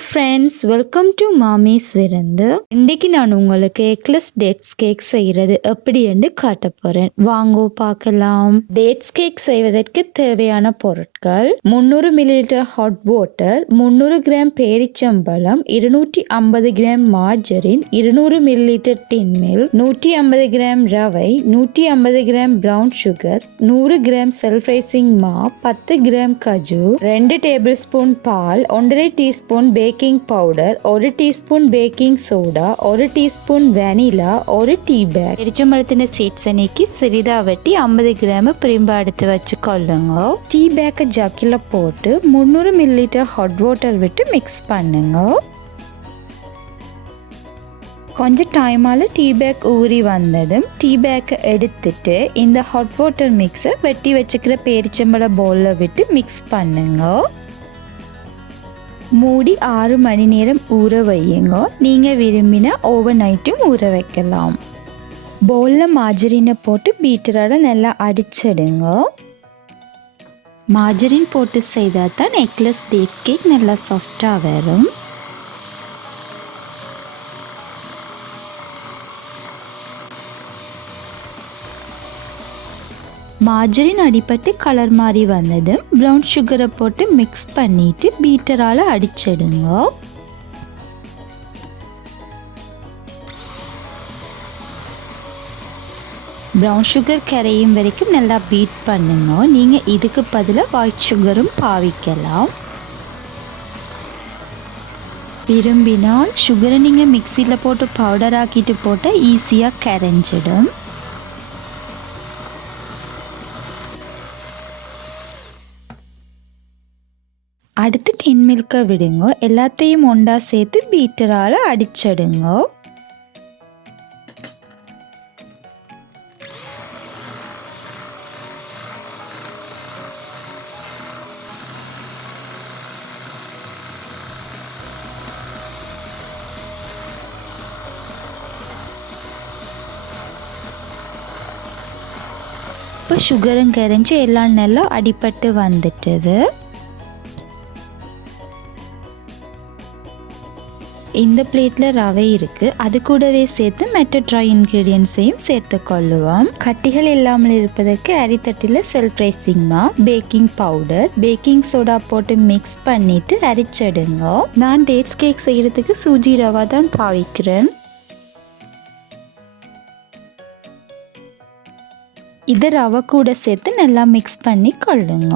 Friends, welcome to மாமிஸ் விருந்து. இன்றைக்கி நான் உங்களுக்கு எக்லெஸ் டேட்ஸ் கேக் செய்கிறது எப்படி என்று காட்ட போகிறேன். வாங்கோ பார்க்கலாம். டேட்ஸ் கேக் செய்வதற்கு தேவையான பொருட்கள்: 300 மில்லிலிட்டர் ஹாட் வாட்டர், 300 கிராம் பேரிச்சம்பழம், 250 gram margarine, 200 millilitre tin milk, 150 gram ரவை, 150 gram brown sugar, 100 gram self raising மா, 10 கிராம் கஜு, 2 டேபிள் ஸ்பூன் பால், 1 teaspoon baking powder, 1 teaspoon baking soda, 1 teaspoon vanilla, 1 tea bag. எரிச்சம்பழத்தின சீட்ஸை நீக்கி சிறிதா வெட்டி 50 கிராம் பிரிம்பா எடுத்து வச்சுக்கொள்ளுங்க. டீ பேக்கை ஜக்கில் போட்டு 300 மில்லிலிட்டர் ஹாட் வாட்டர் விட்டு மிக்ஸ் பண்ணுங்க. கொஞ்சம் டைமால் டீ பேக் ஊறி வந்ததும் டீ பேக்கை எடுத்துட்டு இந்த ஹாட் வாட்டர் மிக்ஸை வெட்டி வச்சுக்கிற பேரிச்சம்பழ பவுலில் விட்டு மிக்ஸ் பண்ணுங்க. மூடி 6 மணி நேரம் ஊற வையுங்க. நீங்கள் விரும்பினா ஓவர் நைட்டும் ஊற வைக்கலாம். பவுலில் மார்ஜரினை போட்டு பீட்டரோட நல்லா அடிச்சிடுங்க. மார்ஜரின் போட்டு செய்தால் தான் எக்லெஸ் டேட்ஸ் கேக் நல்லா சாஃப்டாக வரும். மார்ஜரின் அடிப்பட்டு கலர் மாறி வந்ததும் ப்ரௌன் சுகரை போட்டு மிக்ஸ் பண்ணிட்டு பீட்டரால் அடிச்சிடுங்க. ப்ரௌன் சுகர் கரையும் வரைக்கும் நல்லா பீட் பண்ணுங்க. நீங்கள் இதுக்கு பதிலாக ஒயிட் சுகரும் பாவிக்கலாம். விரும்பினால் சுகரை நீங்கள் மிக்சியில் போட்டு பவுடர் ஆக்கிட்டு போட்டால் ஈஸியாக கரைஞ்சிடும். அடுத்து டின் மில்கை விடுங்க. எல்லாத்தையும் ஒன்றா சேர்த்து பீட்டரால் அடிச்சிடுங்க. இப்போ சுகரும் கரைஞ்சி எல்லாம் நல்லா அடிப்பட்டு வந்துட்டுது. இந்த பிளேட்டில் ரவை இருக்குது. அது கூடவே சேர்த்து மற்ற ட்ரை இன்க்ரீடியன்ஸையும் சேர்த்து கொள்ளுவோம். கட்டிகள் இல்லாமல் இருப்பதற்கு அரித்தட்டில் செல்ஃப் ரைசிங் மா, பேக்கிங் பவுடர், பேக்கிங் சோடா போட்டு மிக்ஸ் பண்ணிட்டு அரிச்சிடுங்க. நான் டேட்ஸ் கேக் செய்கிறதுக்கு சூஜி ரவா தான் பாவிக்கிறேன். இதை ரவை கூட சேர்த்து நல்லா மிக்ஸ் பண்ணி கொள்ளுங்க.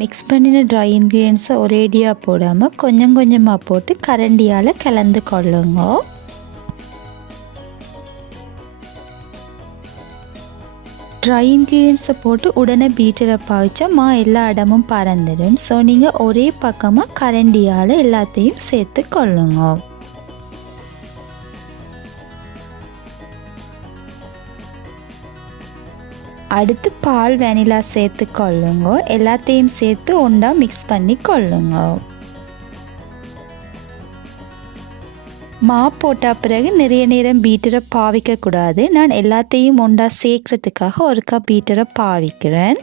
மிக்ஸ் பண்ணின ட்ரை இன்க்ரீடியன்ஸை ஒரேடியாக போடாமல் கொஞ்சம் கொஞ்சமாக போட்டு கரண்டியால் கலந்து கொள்ளுங்க. ட்ரை இன்க்ரீடியன்ஸை போட்டு உடனே பீட்டரை பாய்ச்சா மா எல்லா இடமும் பறந்துடும். ஸோ நீங்கள் ஒரே பக்கமாக கரண்டியால் எல்லாத்தையும் சேர்த்து கொள்ளுங்க. அடுத்து பால் வெனிலா சேர்த்து கொள்ளுங்க. எல்லாத்தையும் சேர்த்து ஒன்றா மிக்ஸ் பண்ணி கொள்ளுங்க. மா போட்ட பிறகு நிறைய நேரம் பீட்டரை பாவிக்கக்கூடாது. நான் எல்லாத்தையும் ஒன்றா சேர்க்கறதுக்காக ஒருக்கா பீட்டரை பாவிக்கிறேன்.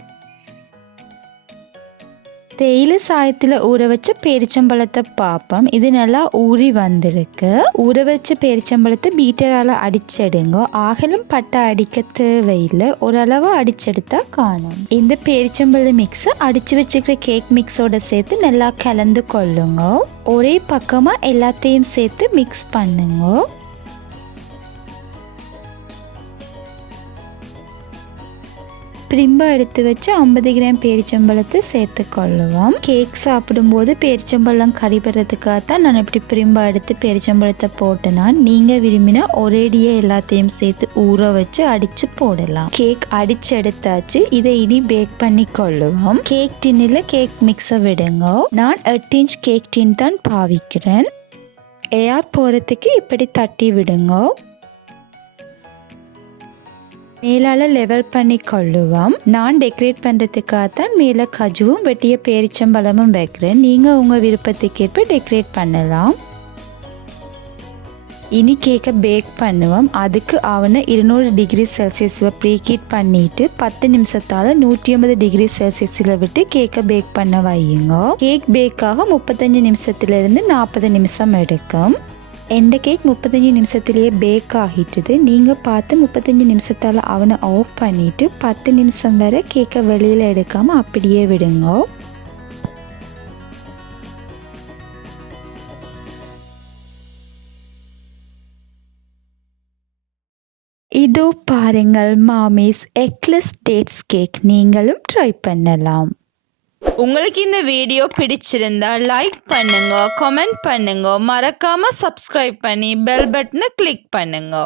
தேயிலை சாயத்தில் ஊற வச்ச பேரிச்சம்பழத்தை பார்ப்போம். இது நல்லா ஊறி வந்திருக்கு. ஊற வச்ச பேரிச்சம்பழத்தை பீட்டரால் அடிச்செடுங்க. ஆகலும் பட்டை அடிக்க தேவையில்லை, ஓரளவு அடிச்செடுத்தா காணும். இந்த பேரிச்சம்பழ மிக்ஸை அடிச்சு வச்சுக்கிற கேக் மிக்ஸோட சேர்த்து நல்லா கலந்து கொள்ளுங்க. ஒரே பக்கமாக எல்லாத்தையும் சேர்த்து மிக்ஸ் பண்ணுங்க. பிரிம்பா எடுத்து வச்சு 50 கிராம் பேரிச்சம்பழத்தை சேர்த்து கொள்ளுவோம். கேக் சாப்பிடும்போது பேரிச்சம்பழம் கறிபடுறதுக்காக தான் நான் இப்படி பிரிம்பா எடுத்து பேரிச்சம்பழத்தை போட்டேன்னா, நீங்கள் விரும்பினா ஒரேடியே எல்லாத்தையும் சேர்த்து ஊற வச்சு அடித்து போடலாம். கேக் அடிச்சு எடுத்தாச்சு. இதை இனி பேக் பண்ணி கொள்ளுவோம். கேக் டின்னில் கேக் மிக்ஸை விடுங்க. நான் 8 இன்ச் கேக் டின் தான் பாவிக்கிறேன். ஏர் போகிறதுக்கு இப்படி தட்டி விடுங்க. மேலால் லெவல் பண்ணி கொள்ளுவோம். நான் டெக்கரேட் பண்ணுறதுக்காக தான் மேலே கஜுவும் வெட்டிய பேரிச்சம்பழமும் வைக்கிறேன். நீங்கள் உங்கள் விருப்பத்துக்கேற்ப டெக்கரேட் பண்ணலாம். இனி கேக்கை பேக் பண்ணுவோம். அதுக்கு அவனை 200 டிகிரி செல்சியஸில் ப்ரீஹீட் பண்ணிட்டு 10 நிமிஷத்தால் 180 டிகிரி செல்சியஸில் விட்டு கேக்கை பேக் பண்ண வையுங்க. கேக் பேக்காக 35 நிமிஷத்துலேருந்து 40 நிமிஷம் எடுக்கும். எந்த கேக் 35 நிமிஷத்துலேயே பேக் ஆகிட்டுது. நீங்கள் பார்த்து 35 நிமிஷத்தால் அவனை ஆஃப் பண்ணிவிட்டு 10 நிமிஷம் வரை கேக்கை வெளியில் எடுக்காமல் அப்படியே விடுங்க. இதோ பாருங்கள் மாமிஸ் எக்லெஸ் டேட்ஸ் கேக். நீங்களும் ட்ரை பண்ணலாம். உங்களுக்கு இந்த வீடியோ பிடிச்சிருந்தா லைக் பண்ணுங்க, கமெண்ட் பண்ணுங்க, மறக்காம சப்ஸ்கிரைப் பண்ணி பெல் பட்டனை கிளிக் பண்ணுங்க.